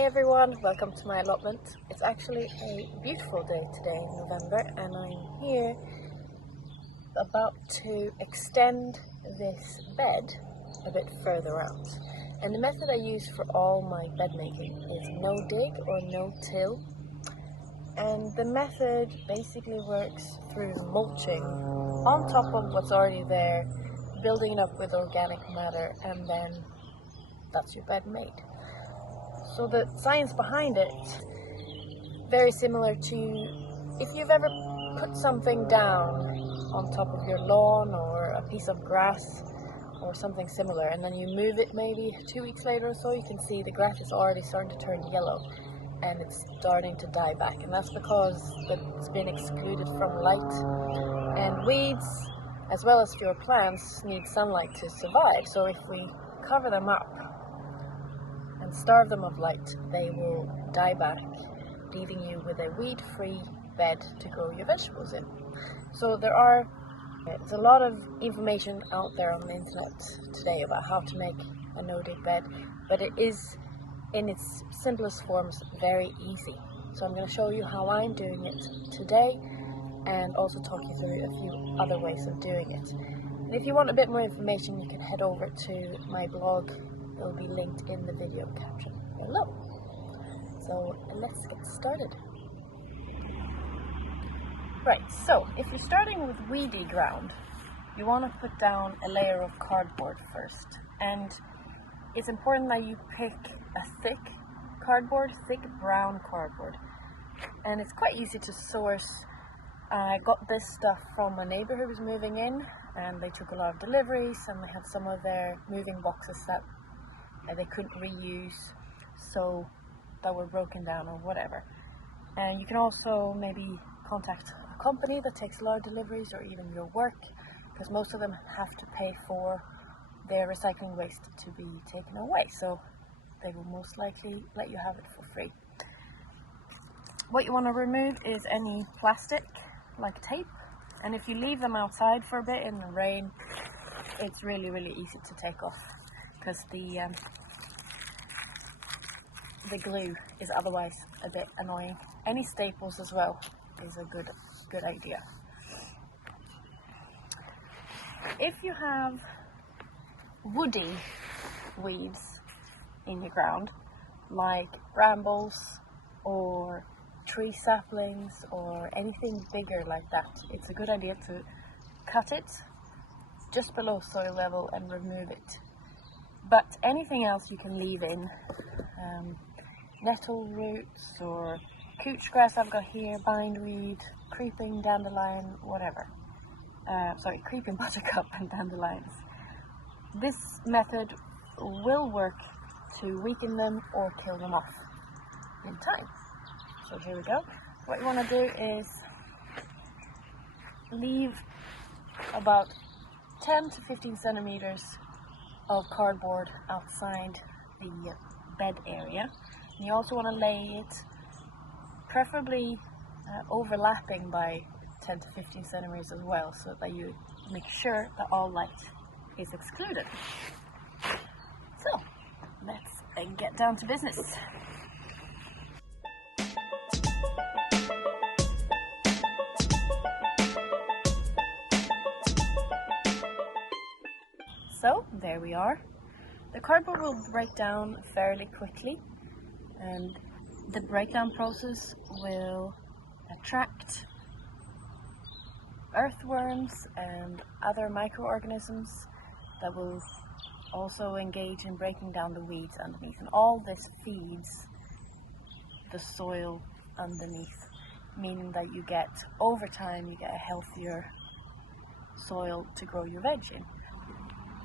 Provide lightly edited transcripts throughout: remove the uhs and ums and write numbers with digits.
Hey everyone, welcome to my allotment. It's actually a beautiful day today in November and I'm here about to extend this bed a bit further out. And the method I use for all my bed making is no dig or no till. And the method basically works through mulching on top of what's already there, building it up with organic matter, and then that's your bed made. So the science behind it, very similar to if you've ever put something down on top of your lawn or a piece of grass or something similar, and then you move it maybe 2 weeks later or so, you can see the grass is already starting to turn yellow and it's starting to die back, and that's because it's been excluded from light. And weeds, as well as your plants, need sunlight to survive. So if we cover them up and starve them of light, they will die back, leaving you with a weed-free bed to grow your vegetables in. So there's a lot of information out there on the internet today about how to make a no-dig bed, but it is, in its simplest forms, very easy. So I'm going to show you how I'm doing it today and also talk you through a few other ways of doing it. And if you want a bit more information, you can head over to my blog. It will be linked in the video caption below. So let's get started. Right, so if you're starting with weedy ground, you want to put down a layer of cardboard first. And it's important that you pick a thick cardboard, thick brown cardboard. And it's quite easy to source. I got this stuff from a neighbor who was moving in, and they took a lot of deliveries, and they had some of their moving boxes that they couldn't reuse, so that were broken down or whatever. And you can also maybe contact a company that takes a lot of deliveries, or even your work, because most of them have to pay for their recycling waste to be taken away, so they will most likely let you have it for free. What you want to remove is any plastic, like tape, and if you leave them outside for a bit in the rain, it's really easy to take off, because the glue is otherwise a bit annoying. Any staples as well is a good idea. If you have woody weeds in your ground, like brambles or tree saplings or anything bigger like that, it's a good idea to cut it just below soil level and remove it. But anything else you can leave in, nettle roots or couch grass I've got here, bindweed, creeping dandelion, whatever. Creeping buttercup and dandelions. This method will work to weaken them or kill them off in time. So here we go. What you want to do is leave about 10 to 15 centimeters of cardboard outside the bed area. And you also want to lay it preferably overlapping by 10 to 15 centimeters as well, so that you make sure that all light is excluded. So let's get down to business. So there we are. The cardboard will break down fairly quickly, and the breakdown process will attract earthworms and other microorganisms that will also engage in breaking down the weeds underneath, and all this feeds the soil underneath, meaning that you get, over time, you get a healthier soil to grow your veg in.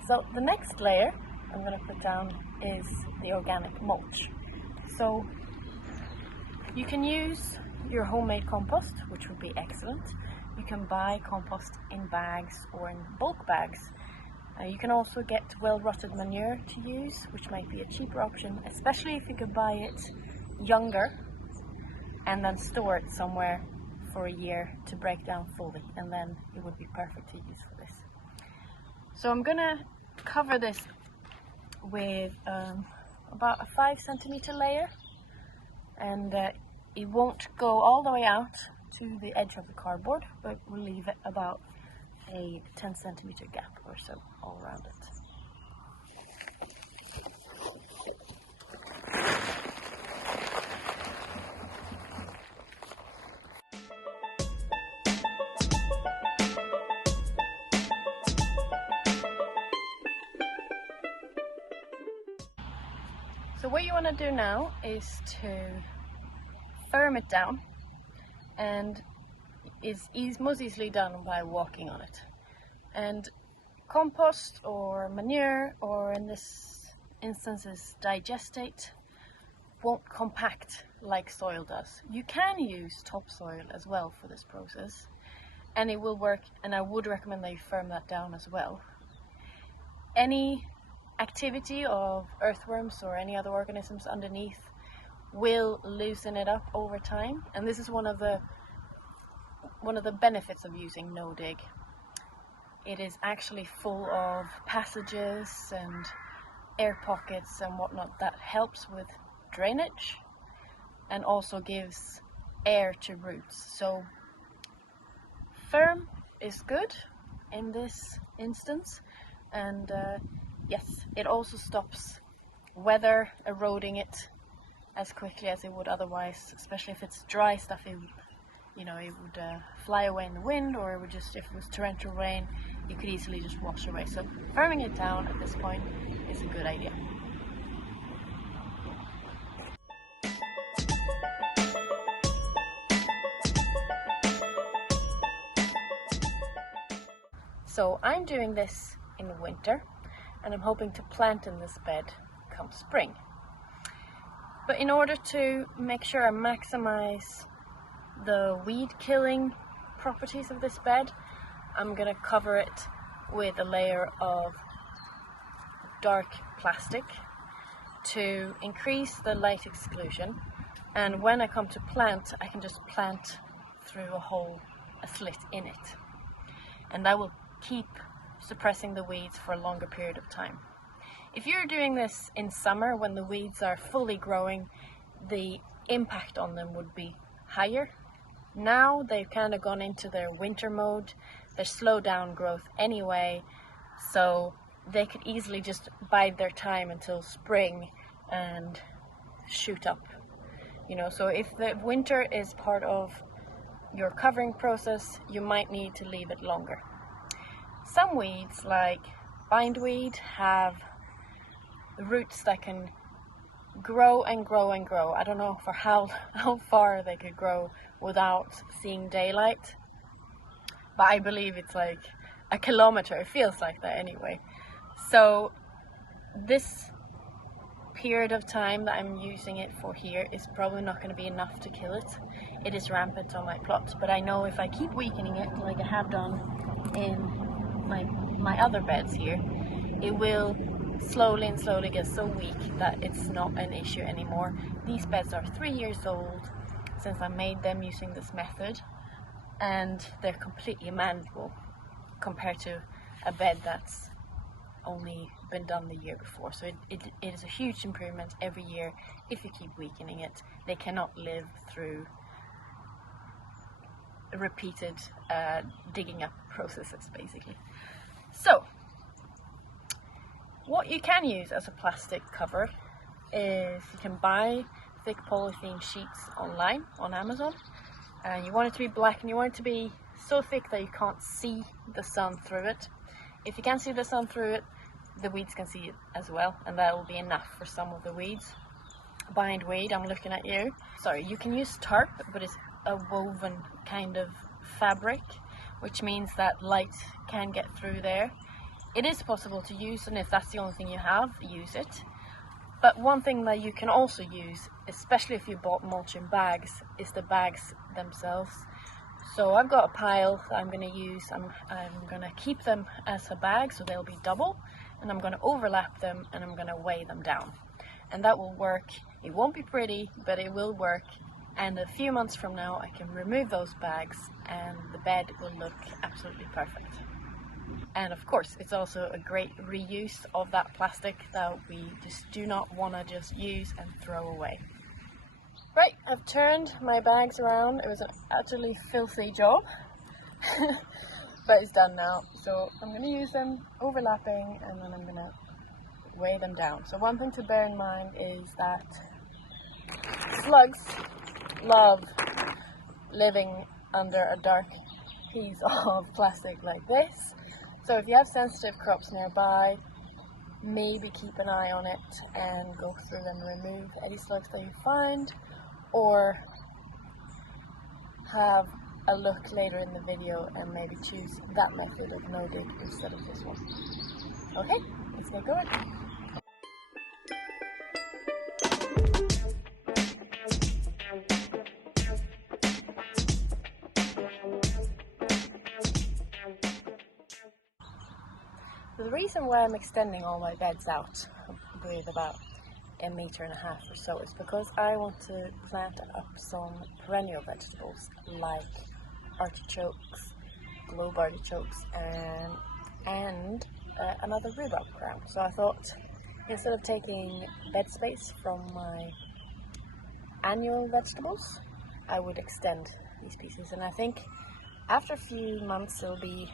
So the next layer I'm going to put down is the organic mulch. So you can use your homemade compost, which would be excellent. You can buy compost in bags or in bulk bags. You can also get well-rotted manure to use, which might be a cheaper option, especially if you could buy it younger and then store it somewhere for a year to break down fully, and then it would be perfect to use for this. So I'm gonna cover this with about a 5 centimeter layer and it won't go all the way out to the edge of the cardboard, but we'll leave it about a 10 centimeter gap or so all around it. So what you want to do now is to firm it down, and is most easily done by walking on it. And compost or manure, or in this instance is digestate, won't compact like soil does. You can use topsoil as well for this process, and it will work, and I would recommend that you firm that down as well. Any activity of earthworms or any other organisms underneath will loosen it up over time, and this is one of the benefits of using no dig. It is actually full of passages and air pockets and whatnot that helps with drainage and also gives air to roots. So firm is good in this instance, and yes, it also stops weather eroding it as quickly as it would otherwise, especially if it's dry stuff. It would fly away in the wind, or it would just, if it was torrential rain, it could easily just wash away. So firming it down at this point is a good idea. So I'm doing this in the winter, and I'm hoping to plant in this bed come spring. But in order to make sure I maximize the weed killing properties of this bed, I'm going to cover it with a layer of dark plastic to increase the light exclusion, and when I come to plant, I can just plant through a slit in it, and that will keep suppressing the weeds for a longer period of time. If you're doing this in summer when the weeds are fully growing, the impact on them would be higher. Now they've kind of gone into their winter mode, they slow down growth anyway, so they could easily just bide their time until spring and shoot up. So if the winter is part of your covering process, you might need to leave it longer. Some weeds, like bindweed, have roots that can grow and grow and grow. I don't know for how far they could grow without seeing daylight, but I believe it's like a kilometer. It feels like that anyway. So this period of time that I'm using it for here is probably not going to be enough to kill it. It is rampant on my plot, but I know if I keep weakening it like I have done in my other beds here, it will slowly get so weak that it's not an issue anymore. These beds are 3 years old since I made them using this method, and they're completely manageable compared to a bed that's only been done the year before. So it is a huge improvement every year if you keep weakening it. They cannot live through repeated digging up processes, basically. So what you can use as a plastic cover is you can buy thick polythene sheets online on Amazon, and you want it to be black and you want it to be so thick that you can't see the sun through it. If you can see the sun through it, the weeds can see it as well, and that will be enough for some of the weeds. Bindweed, I'm looking at you. Sorry, you can use tarp, but it's a woven kind of fabric, which means that light can get through there. It is possible to use, and if that's the only thing you have, use it. But one thing that you can also use, especially if you bought mulch in bags, is the bags themselves. So I've got a pile that I'm going to use. I'm going to keep them as a bag, so they'll be double, and I'm going to overlap them and I'm going to weigh them down. And that will work. It won't be pretty, but it will work. And a few months from now, I can remove those bags and the bed will look absolutely perfect. And of course, it's also a great reuse of that plastic that we just do not want to just use and throw away. Right, I've turned my bags around. It was an utterly filthy job, but it's done now. So I'm going to use them overlapping, and then I'm going to weigh them down. So one thing to bear in mind is that slugs love living under a dark piece of plastic like this. So if you have sensitive crops nearby, maybe keep an eye on it and go through and remove any slugs that you find, or have a look later in the video and maybe choose that method of no dig instead of this one. Okay, let's get going. The reason why I'm extending all my beds out with about 1.5 meters or so is because I want to plant up some perennial vegetables like artichokes, globe artichokes, and another rhubarb crown. So I thought, instead of taking bed space from my annual vegetables, I would extend these pieces. And I think after a few months, it'll be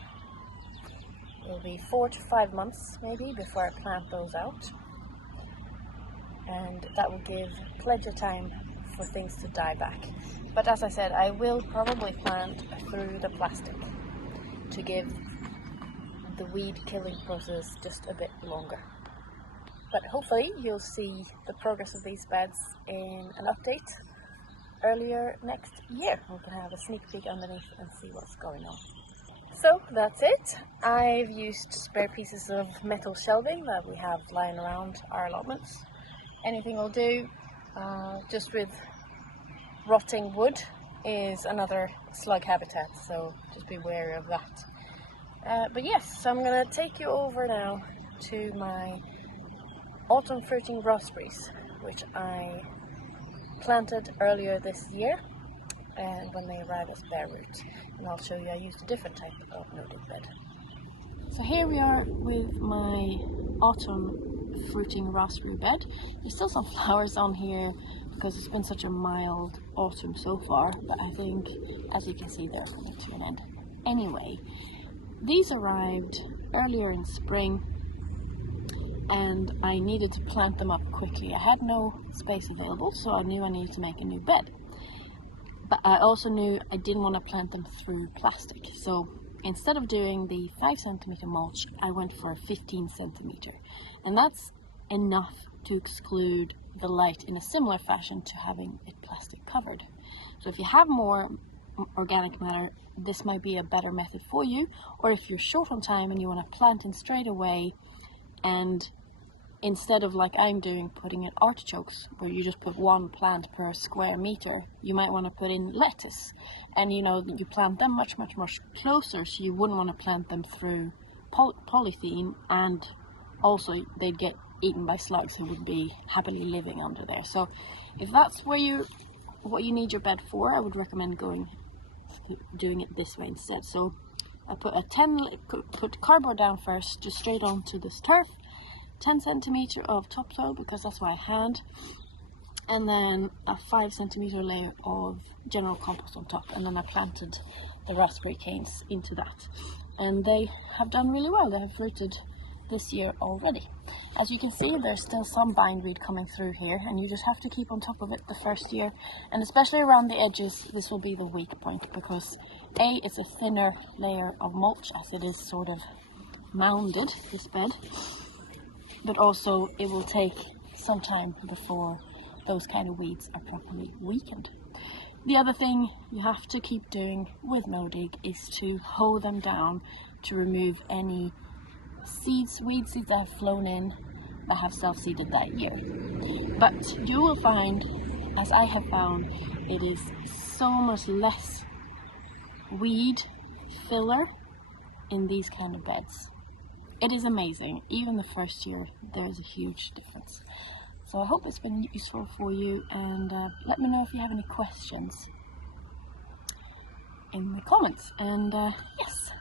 4 to 5 months maybe before I plant those out, and that will give plenty of time for things to die back. But as I said, I will probably plant through the plastic to give the weed killing process just a bit longer. But hopefully you'll see the progress of these beds in an update earlier next year. We can have a sneak peek underneath and see what's going on. So that's it. I've used spare pieces of metal shelving that we have lying around our allotments. Anything will do. Just with rotting wood is another slug habitat, so just be wary of that. But yes, so I'm going to take you over now to my autumn fruiting raspberries, which I planted earlier this year, and when they arrive as bare root, and I'll show you I used a different type of no-dig bed. So here we are with my autumn fruiting raspberry bed. There's still some flowers on here because it's been such a mild autumn so far, but I think, as you can see, they're coming to an end. Anyway, these arrived earlier in spring and I needed to plant them up quickly. I had no space available, so I knew I needed to make a new bed. But I also knew I didn't want to plant them through plastic. So instead of doing the 5 centimeter mulch, I went for a 15 centimeter. And that's enough to exclude the light in a similar fashion to having it plastic covered. So if you have more organic matter, this might be a better method for you. Or if you're short on time and you want to plant in straight away, and instead of, like I'm doing, putting in artichokes where you just put one plant per square meter, you might want to put in lettuce, and you know, you plant them much more closer, so you wouldn't want to plant them through polythene, and also they'd get eaten by slugs who would be happily living under there. So if that's what you need your bed for, I would recommend doing it this way instead. So I put cardboard down first, just straight onto this turf, 10 centimeter of topsoil because that's what I had, and then a 5 centimeter layer of general compost on top, and then I planted the raspberry canes into that, and they have done really well. They have fruited this year already. As you can see, there's still some bindweed coming through here, and you just have to keep on top of it the first year, and especially around the edges. This will be the weak point because it's a thinner layer of mulch as it is sort of mounded, this bed, but also it will take some time before those kind of weeds are properly weakened. The other thing you have to keep doing with no-dig is to hoe them down to remove any weed seeds that have flown in that have self-seeded that year. But you will find, as I have found, it is so much less weed filler in these kind of beds. It is amazing. Even the first year, there is a huge difference. So I hope it's been useful for you, and let me know if you have any questions in the comments. And yes,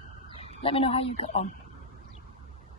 let me know how you get on.